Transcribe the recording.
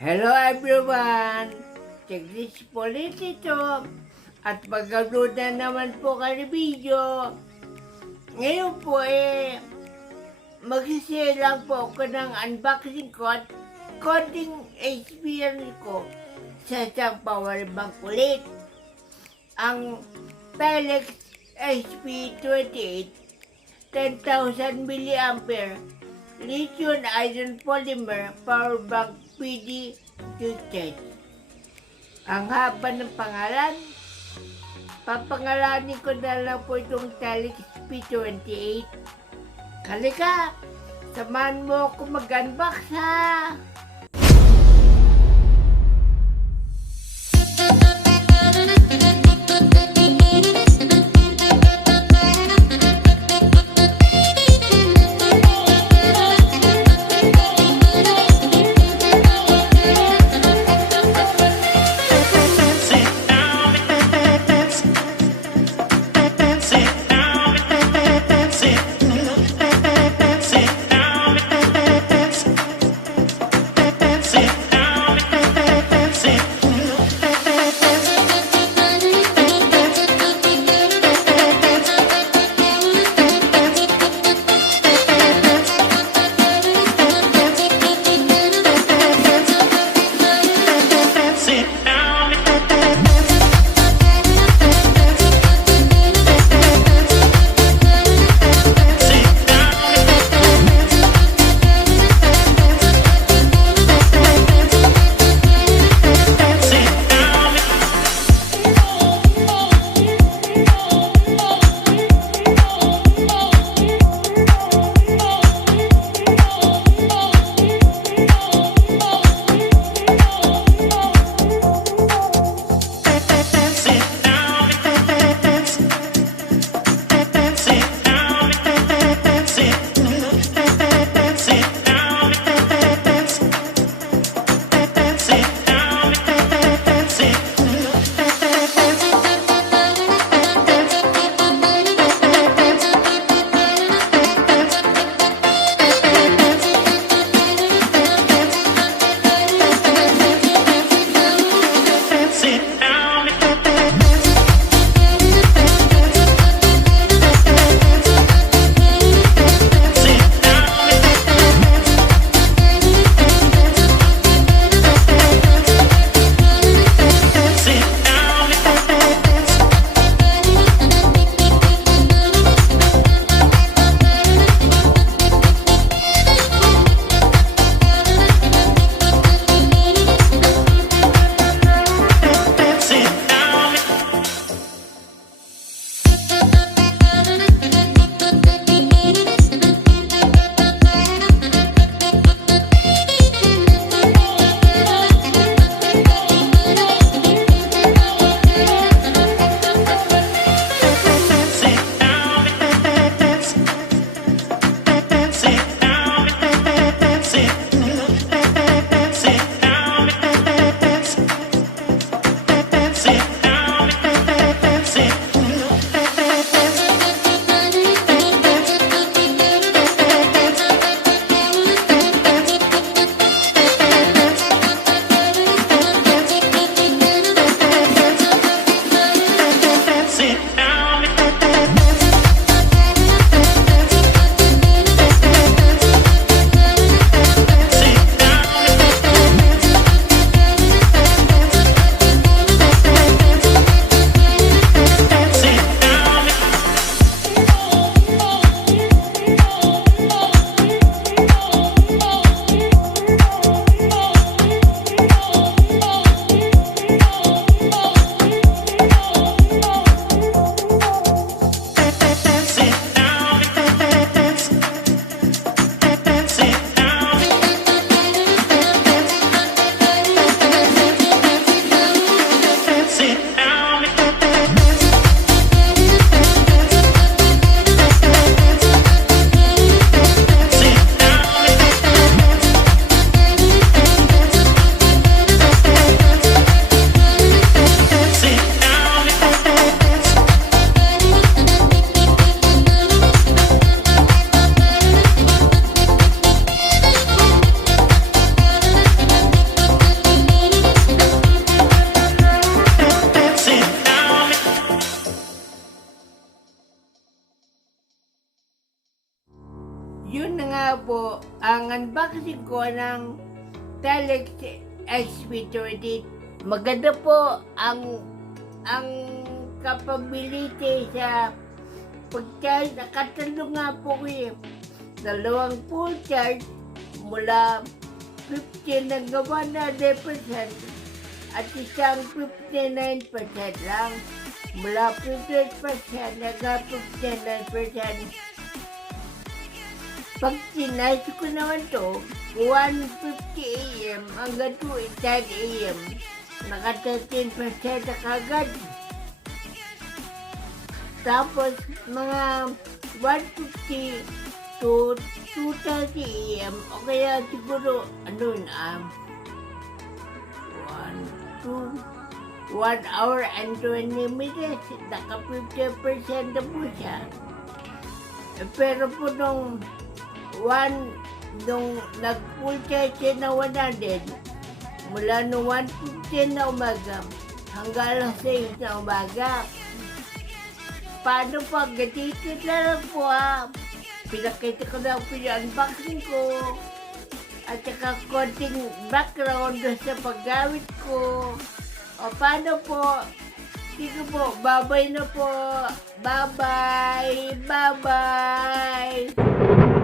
Hello everyone! Check this po ito at mag-upload na naman po kayo video. Ngayon po mag-share lang po ako ng unboxing ko at konting experience ko sa isang powerbank ulit. Ang Tylex XP28 10,000 mAh lithium iron polymer powerbank PD Q-Tech. Ang haba ng pangalan, papangalanin ko na lang po itong Tylex XP28. Halika, samahan mo ako mag-unbox ha! nga po, ang unboxing ko ng Tylex XP28. Maganda po ang capability sa pag-charge. Nakatalo nga po ko eh. 2 full charge mula 50 hanggang 100% at isang 59% lang mula 50% hanggang 59%. Pag sinarge ko naman to, 1:50 AM hanggang 2:10 AM, naka 13% na kagad. Tapos mga 1:50 to 2:30 AM, o kaya siguro, 1 hour and 20 minutes, naka 50% na po siya. Pero po nung nag-full charge na 100, mula nung 1:15 na umaga hanggang alas 6 na umaga. Paano pa? Ganito na lang po ha. Pinakita ko na po yung unboxing ko. At saka konting background sa paggamit ko. O paano po? Sige po, bye-bye na po. Bye-bye. Bye-bye.